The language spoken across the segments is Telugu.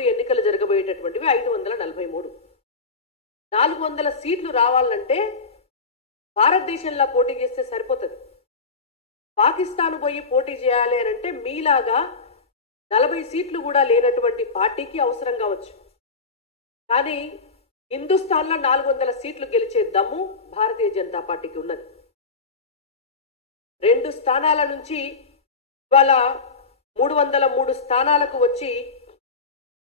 ఇప్పుడు ఎన్నికలు జరగబోయేటటువంటివి 543. 400 సీట్లు రావాలంటే భారతదేశంలో పోటీ చేస్తే సరిపోతుంది. పాకిస్తాన్ పోయి పోటీ చేయాలి అని అంటే మీలాగా 40 సీట్లు కూడా లేనటువంటి పార్టీకి అవసరం కావచ్చు. కానీ హిందుస్థాన్లో 400 సీట్లు గెలిచే దమ్ము భారతీయ జనతా పార్టీకి ఉన్నది. 2 స్థానాల నుంచి ఇవాళ 303 స్థానాలకు వచ్చి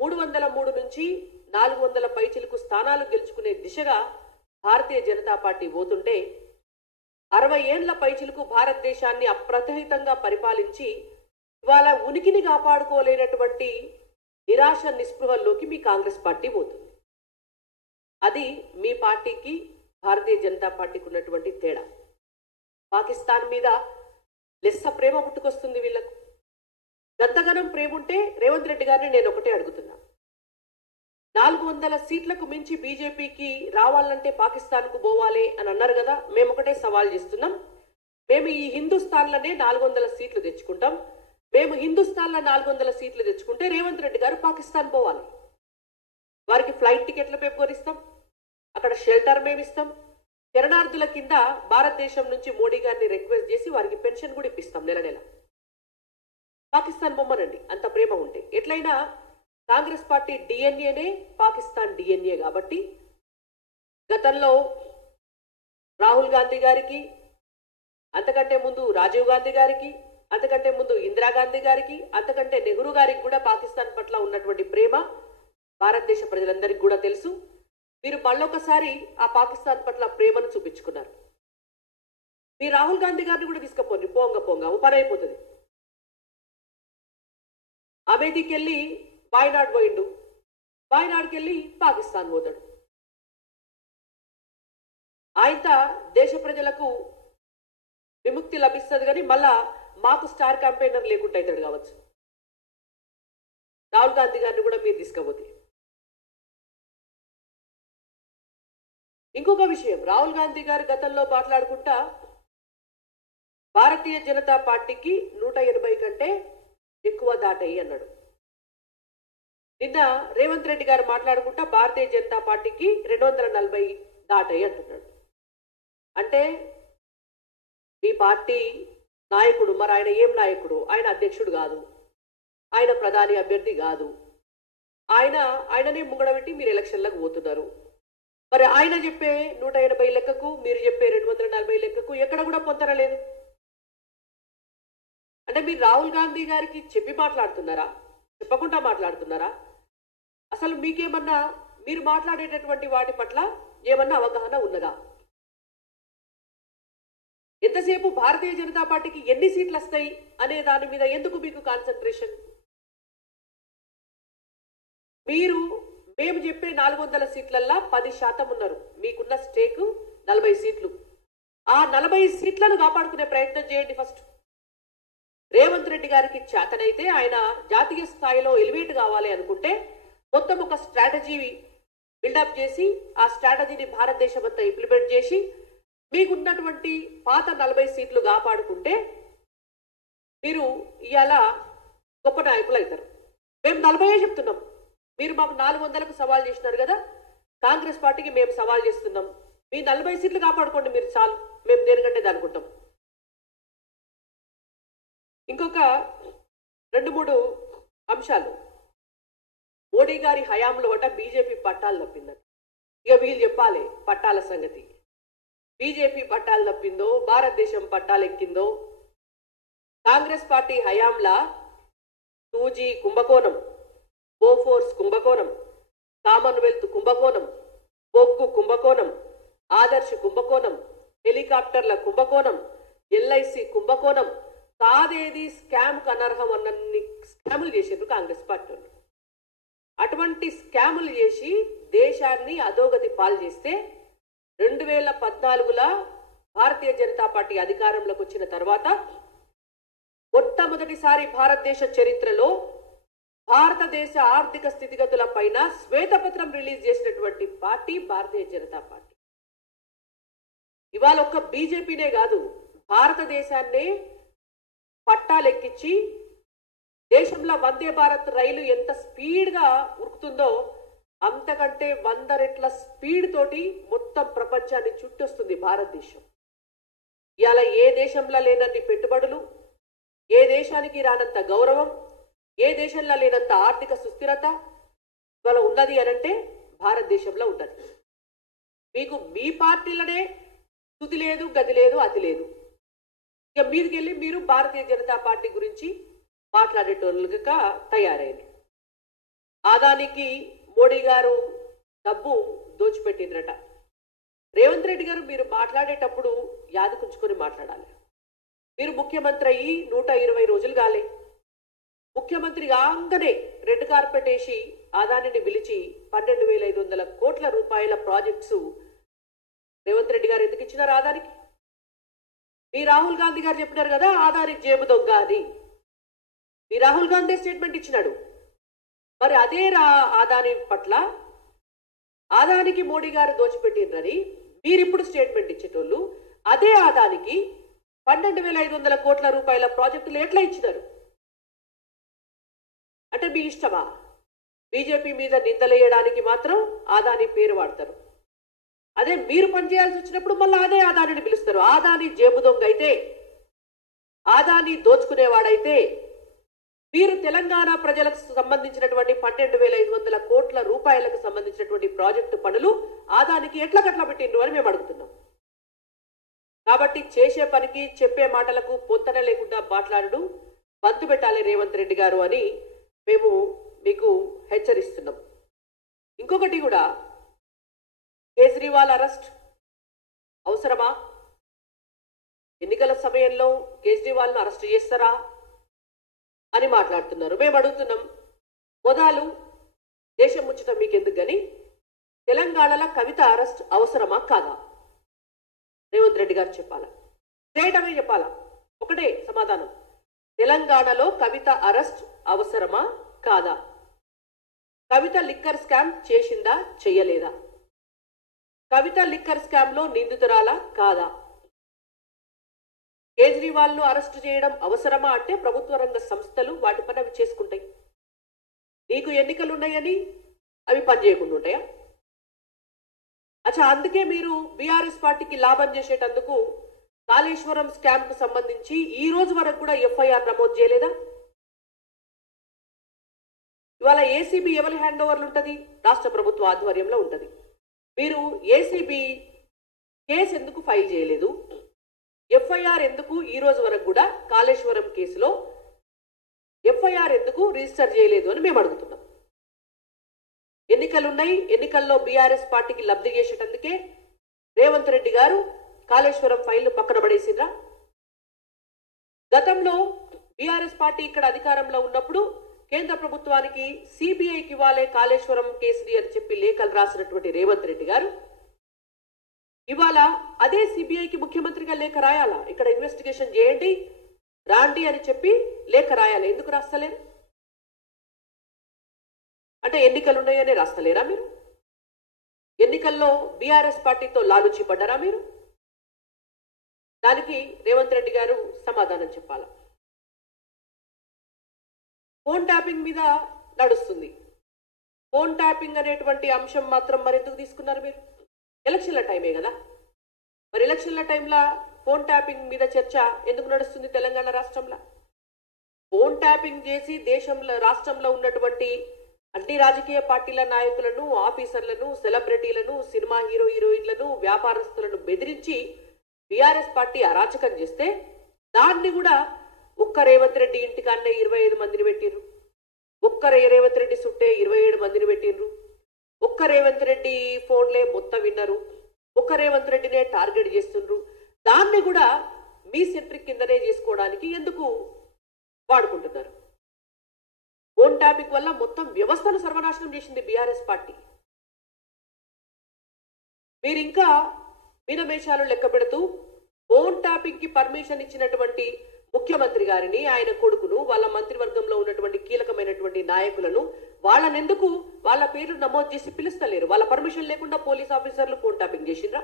303 నుంచి 400 పైచిలకు స్థానాలు గెలుచుకునే దిశగా భారతీయ జనతా పార్టీ పోతుంటే 60 ఏళ్ల పైచిలకు భారతదేశాన్ని అప్రతిహితంగా పరిపాలించి ఇవాళ ఉనికిని కాపాడుకోలేనటువంటి నిరాశ నిస్పృహల్లోకి మీ కాంగ్రెస్ పార్టీ పోతుంది. అది మీ పార్టీకి భారతీయ జనతా పార్టీకి ఉన్నటువంటి తేడా. పాకిస్తాన్ మీద లెస్స ప్రేమ పుట్టుకొస్తుంది వీళ్లకు. గంతగనం ప్రేమ ఉంటే రేవంత్ రెడ్డి గారిని నేను ఒకటే అడుగుతున్నా, 400 సీట్లకు మించి బీజేపీకి రావాలంటే పాకిస్తాన్కు పోవాలి అని అన్నారు కదా. మేము ఒకటే సవాల్ చేస్తున్నాం, మేము ఈ హిందుస్థాన్లోనే 400 సీట్లు తెచ్చుకుంటాం. మేము హిందుస్థాన్లో 400 సీట్లు తెచ్చుకుంటే రేవంత్ రెడ్డి గారు పాకిస్తాన్ పోవాలి. వారికి ఫ్లైట్ టికెట్లు మేము కొనిస్తాం, అక్కడ షెల్టర్ మేము ఇస్తాం. శరణార్థుల కింద భారతదేశం నుంచి మోడీ గారిని రిక్వెస్ట్ చేసి వారికి పెన్షన్ కూడా ఇప్పిస్తాం నెల నెల. పాకిస్తాన్ బొమ్మనండి అంత ప్రేమ ఉంటే. ఎట్లయినా కాంగ్రెస్ పార్టీ డిఎన్ఏనే పాకిస్తాన్ డిఎన్ఏ కాబట్టి గతంలో రాహుల్ గాంధీ గారికి, అంతకంటే ముందు రాజీవ్ గాంధీ గారికి, అంతకంటే ముందు ఇందిరాగాంధీ గారికి, అంతకంటే నెహ్రూ గారికి కూడా పాకిస్తాన్ పట్ల ఉన్నటువంటి ప్రేమ భారతదేశ ప్రజలందరికీ కూడా తెలుసు. మీరు మళ్ళొకసారి ఆ పాకిస్తాన్ పట్ల ప్రేమను చూపించుకున్నారు. మీ రాహుల్ గాంధీ గారిని కూడా తీసుకుపోండి, పోంగ పని అయిపోతుంది. అమేథీకి వెళ్ళి వాయనాడ్ పోయిండు, వాయనాడ్కి వెళ్ళి పాకిస్తాన్ పోతాడు. ఆయన దేశ ప్రజలకు విముక్తి లభిస్తుంది, కానీ మళ్ళా మాకు స్టార్ క్యాంపెయినర్ లేకుండా అవుతాడు కావచ్చు. రాహుల్ గాంధీ గారిని కూడా మీరు తీసుకుపోతే. ఇంకొక విషయం, రాహుల్ గాంధీ గారు గతంలో మాట్లాడుకుంటా భారతీయ జనతా పార్టీకి 180 కంటే ఎక్కువ దాటాయి అన్నాడు. నిన్న రేవంత్ రెడ్డి గారు మాట్లాడుకుంటా భారతీయ జనతా పార్టీకి 240 దాటాయి అంటున్నాడు. అంటే మీ పార్టీ నాయకుడు, మరి ఆయన ఏం నాయకుడు? ఆయన అధ్యక్షుడు కాదు, ఆయన ప్రధాని అభ్యర్థి కాదు. ఆయననే ముంగడబెట్టి మీరు ఎలక్షన్లకు పోతున్నారు. మరి ఆయన చెప్పే 180 లెక్కకు మీరు చెప్పే 240 లెక్కకు ఎక్కడ కూడా పొందరలేదు. అంటే మీరు రాహుల్ గాంధీ గారికి చెప్పి మాట్లాడుతున్నారా, చెప్పకుండా మాట్లాడుతున్నారా? అసలు మీకేమన్నా మీరు మాట్లాడేటటువంటి వాటి పట్ల ఏమన్నా అవగాహన ఉన్నదా? ఎంతసేపు భారతీయ జనతా పార్టీకి ఎన్ని సీట్లు వస్తాయి అనే దాని మీద ఎందుకు మీకు కాన్సన్ట్రేషన్? మేము చెప్పే 400 సీట్లల్లా 10% ఉన్నారు. మీకున్న స్టేక్ 40 సీట్లు. ఆ 40 సీట్లను కాపాడుకునే ప్రయత్నం చేయండి. ఫస్ట్ రేవంత్ రెడ్డి గారికి చేతనైతే ఆయన జాతీయ స్థాయిలో ఎలివేట్ కావాలి అనుకుంటే మొత్తం ఒక స్ట్రాటజీ బిల్డప్ చేసి ఆ స్ట్రాటజీని భారతదేశం అంతా ఇంప్లిమెంట్ చేసి మీకున్నటువంటి పాత 40 సీట్లు కాపాడుకుంటే మీరు ఇవాళ గొప్ప నాయకులు అవుతారు. మేము 40 చెప్తున్నాం, మీరు మాకు 400కు సవాల్ చేసినారు కదా. కాంగ్రెస్ పార్టీకి మేము సవాల్ చేస్తున్నాం, మీ 40 సీట్లు కాపాడుకోండి మీరు, చాలు, మేము దేనికంటే దానుకుంటాం. ఇంకొక 2-3 అంశాలు. మోడీ గారి హయాంలో బీజేపీ పట్టాలు తప్పిందట. ఇక వీళ్ళు చెప్పాలి పట్టాల సంగతి. బీజేపీ పట్టాలు తప్పిందో భారతదేశం పట్టాలు ఎక్కిందో? కాంగ్రెస్ పార్టీ హయాంలా 2G కుంభకోణం, బోఫోర్స్ కుంభకోణం, కామన్వెల్త్ కుంభకోణం, బొగ్గు కుంభకోణం, ఆదర్శ్ కుంభకోణం, హెలికాప్టర్ల కుంభకోణం, LIC కుంభకోణం, కాదేది స్కామ్ అనర్హం అన్నన్ని స్కాములు చేశారు కాంగ్రెస్ పార్టీ. అటువంటి స్కాములు చేసి దేశాన్ని అధోగతి పాలు చేస్తే 2014లో భారతీయ జనతా పార్టీ అధికారంలోకి వచ్చిన తర్వాత మొట్టమొదటిసారి భారతదేశ చరిత్రలో భారతదేశ ఆర్థిక స్థితిగతుల పైన శ్వేతపత్రం రిలీజ్ చేసినటువంటి పార్టీ భారతీయ జనతా పార్టీ. ఇవాళ ఒక్క బీజేపీనే కాదు, భారతదేశాన్నే పట్టాలెక్కించి దేశంలో వందే భారత్ రైలు ఎంత స్పీడ్గా గుర్తుందో అంతకంటే 100 రెట్ల స్పీడ్ తోటి మొత్తం ప్రపంచాన్ని చుట్టొస్తుంది భారతదేశం. ఇవాళ ఏ దేశంలో లేనన్ని పెట్టుబడులు, ఏ దేశానికి రానంత గౌరవం, ఏ దేశంలో లేనంత ఆర్థిక సుస్థిరత ఇవాళ ఉన్నది అనంటే భారతదేశంలో ఉన్నది. మీకు మీ పార్టీలనే స్థుతి లేదు, గది లేదు, అతి లేదు. ఇక మీదికి వెళ్ళి మీరు భారతీయ జనతా పార్టీ గురించి మాట్లాడేటోళ్ళుగా తయారైంది. ఆదానికి మోడీ గారు డబ్బు దోచిపెట్టిండ్రట. రేవంత్ రెడ్డి గారు మీరు మాట్లాడేటప్పుడు యాదకుంచుకొని మాట్లాడాలి. మీరు ముఖ్యమంత్రి అయ్యి 120 రోజులు కాలే. ముఖ్యమంత్రి కాగానే రెడ్ కార్పెట్ వేసి ఆదానిని పిలిచి 12,500 కోట్ల రూపాయల ప్రాజెక్ట్స్ రేవంత్ రెడ్డి గారు ఎందుకు ఇచ్చినారు ఆదానికి? మీ రాహుల్ గాంధీ గారు చెప్పినారు కదా ఆదానికి జేబు దొంగ అని. మీ రాహుల్ గాంధీ స్టేట్మెంట్ ఇచ్చినాడు. మరి అదే ఆదాని పట్ల ఆదానికి మోడీ గారు దోచిపెట్టిండ్రని మీరిప్పుడు స్టేట్మెంట్ ఇచ్చేటోళ్ళు అదే ఆదానికి 12,500 కోట్ల రూపాయల ప్రాజెక్టులు ఎట్లా ఇచ్చినారు? అంటే మీ ఇష్టమా? బీజేపీ మీద నిందలేయడానికి మాత్రం ఆదాని పేరు వాడతారు. అదే మీరు పనిచేయాల్సి వచ్చినప్పుడు మళ్ళీ అదే ఆదానిని పిలుస్తారు. ఆదాని జేబు దొంగ అయితే, ఆదాని దోచుకునేవాడైతే మీరు తెలంగాణ ప్రజలకు సంబంధించినటువంటి 12,500 కోట్ల రూపాయలకు సంబంధించినటువంటి ప్రాజెక్టు పనులు ఆదానికి ఎట్లా కట్ల పెట్టిండ్రు అని మేము అడుగుతున్నాం. కాబట్టి చేసే పనికి చెప్పే మాటలకు పొంతన లేకుండా మాట్లాడు బంతు పెట్టాలి రేవంత్ రెడ్డి గారు అని మేము మీకు హెచ్చరిస్తున్నాం. ఇంకొకటి కూడా, కేజ్రీవాల్ అరెస్ట్ అవసరమా? ఎన్నికల సమయంలో కేజ్రీవాల్ను అరెస్ట్ చేస్తారా అని మాట్లాడుతున్నారు. మేము అడుగుతున్నాం, మొదలు దేశం ముచ్చట మీకెందుకు కానీ తెలంగాణలో కవిత అరెస్ట్ అవసరమా కాదా? రేవంత్ రెడ్డి గారు చెప్పాలా, చేయటమే చెప్పాలా? ఒకటే సమాధానం, తెలంగాణలో కవిత అరెస్ట్ అవసరమా కాదా? కవిత లిక్కర్ స్కామ్ చేసిందా చెయ్యలేదా? కవిత లిక్కర్ స్కామ్ లో నిందితురాలా కాదా? కేజ్రీవాల్ ను అరెస్ట్ చేయడం అవసరమా అంటే ప్రభుత్వ రంగ సంస్థలు వాటి పని అవి చేసుకుంటాయి. నీకు ఎన్నికలు ఉన్నాయని అవి పనిచేయకుండా ఉంటాయా? అచ్చా, అందుకే మీరు బీఆర్ఎస్ పార్టీకి లాభం చేసేటందుకు కాళేశ్వరం స్కామ్ కు సంబంధించి ఈ రోజు వరకు కూడా ఎఫ్ఐఆర్ నమోదు చేయలేదా? ఇవాళ ఏసీబీ ఎవరి హ్యాండ్ ఓవర్లు ఉంటుంది? రాష్ట్ర ప్రభుత్వ ఆధ్వర్యంలో ఉంటుంది. మీరు ఏసీబీ కేసు ఎందుకు ఫైల్ చేయలేదు? ఎఫ్ఐఆర్ ఎందుకు ఈ రోజు వరకు కూడా కాళేశ్వరం కేసులో ఎఫ్ఐఆర్ ఎందుకు రిజిస్టర్ చేయలేదు అని మేము అడుగుతున్నాం. ఎన్నికలున్నాయి, ఎన్నికల్లో బీఆర్ఎస్ పార్టీకి లబ్ధి చేసేటందుకే రేవంత్ రెడ్డి గారు కాళేశ్వరం ఫైల్ పక్కన పడేసిండ్రా? గతంలో బీఆర్ఎస్ పార్టీ ఇక్కడ అధికారంలో ఉన్నప్పుడు కేంద్ర ప్రభుత్వానికి సిబిఐకి ఇవ్వాలే కాళేశ్వరం కేసుని అని చెప్పి లేఖలు రాసినటువంటి రేవంత్ రెడ్డి గారు ఇవాళ అదే సిబిఐకి ముఖ్యమంత్రిగా లేఖ రాయాలా? ఇక్కడ ఇన్వెస్టిగేషన్ చేయండి రాండి అని చెప్పి లేఖ రాయాలి. ఎందుకు రాస్తలేరు? అంటే ఎన్నికలు ఉన్నాయని రాస్తలేరా మీరు? ఎన్నికల్లో బీఆర్ఎస్ పార్టీతో లాలుచి పడ్డారా మీరు? దానికి రేవంత్ రెడ్డి గారు సమాధానం చెప్పాలి. ఫోన్ ట్యాపింగ్ మీద నడుస్తుంది. ఫోన్ ట్యాపింగ్ అనేటువంటి అంశం మాత్రం మరి ఎందుకు తీసుకున్నారు మీరు? ఎలక్షన్ల టైమే కదా. మరి ఎలక్షన్ల టైంలో ఫోన్ ట్యాపింగ్ మీద చర్చ ఎందుకు నడుస్తుంది తెలంగాణ రాష్ట్రంలో? ఫోన్ ట్యాపింగ్ చేసి దేశంలో రాష్ట్రంలో ఉన్నటువంటి అన్ని రాజకీయ పార్టీల నాయకులను, ఆఫీసర్లను, సెలబ్రిటీలను, సినిమా హీరో హీరోయిన్లను, వ్యాపారస్తులను బెదిరించి బీఆర్ఎస్ పార్టీ అరాచకం చేస్తే దాన్ని కూడా ఒక్క రేవంత్ రెడ్డి ఇంటికాన్నే 25 మందిని పెట్టిండ్రు. ఒక్క రేవంత్ రెడ్డి చుట్టే 27 మందిని పెట్టిండ్రు. ఒక్క రేవంత్ రెడ్డి ఫోన్లే మొత్తం విన్నారు. ఒక్క రేవంత్ రెడ్డినే టార్గెట్ చేస్తుండ్రు. దాన్ని కూడా మీ సెంట్రిక్ కిందనే చేసుకోవడానికి ఎందుకు వాడుకుంటున్నారు? ఫోన్ ట్యాపింగ్ వల్ల మొత్తం వ్యవస్థను సర్వనాశనం చేసింది బీఆర్ఎస్ పార్టీ. మీరు ఇంకా మీనమేషాలు లెక్క పెడుతూ ఫోన్ ట్యాపింగ్ కి పర్మిషన్ ఇచ్చినటువంటి ముఖ్యమంత్రి గారిని, ఆయన కొడుకును, వాళ్ళ మంత్రివర్గంలో ఉన్నటువంటి కీలకమైనటువంటి నాయకులను వాళ్ళనెందుకు వాళ్ళ పేర్లు నమోదు చేసి పిలుస్తలేరు? వాళ్ళ పర్మిషన్ లేకుండా పోలీస్ ఆఫీసర్లు ఫోన్ ట్యాపింగ్ చేసిండ్రా?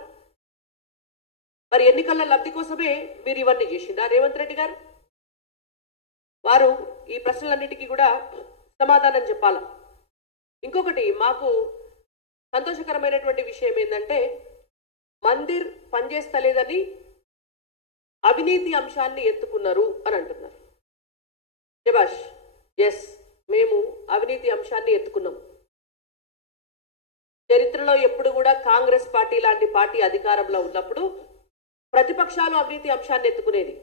మరి ఎన్నికల లబ్ధి కోసమే మీరు ఇవన్నీ చేసిండ్రా రేవంత్ రెడ్డి గారు? వారు ఈ ప్రశ్నలన్నిటికీ కూడా సమాధానం చెప్పాలి. ఇంకొకటి మాకు సంతోషకరమైనటువంటి విషయం ఏంటంటే మందిర్ పనిచేస్తలేదని అవినీతి అంశాన్ని ఎత్తుకున్నారు అని అంటున్నారు. శభాష్, ఎస్, మేము అవినీతి అంశాన్ని ఎత్తుకున్నాం. చరిత్రలో ఎప్పుడు కూడా కాంగ్రెస్ పార్టీ లాంటి పార్టీ అధికారంలో ఉన్నప్పుడు ప్రతిపక్షాలు అవినీతి అంశాన్ని ఎత్తుకునేది.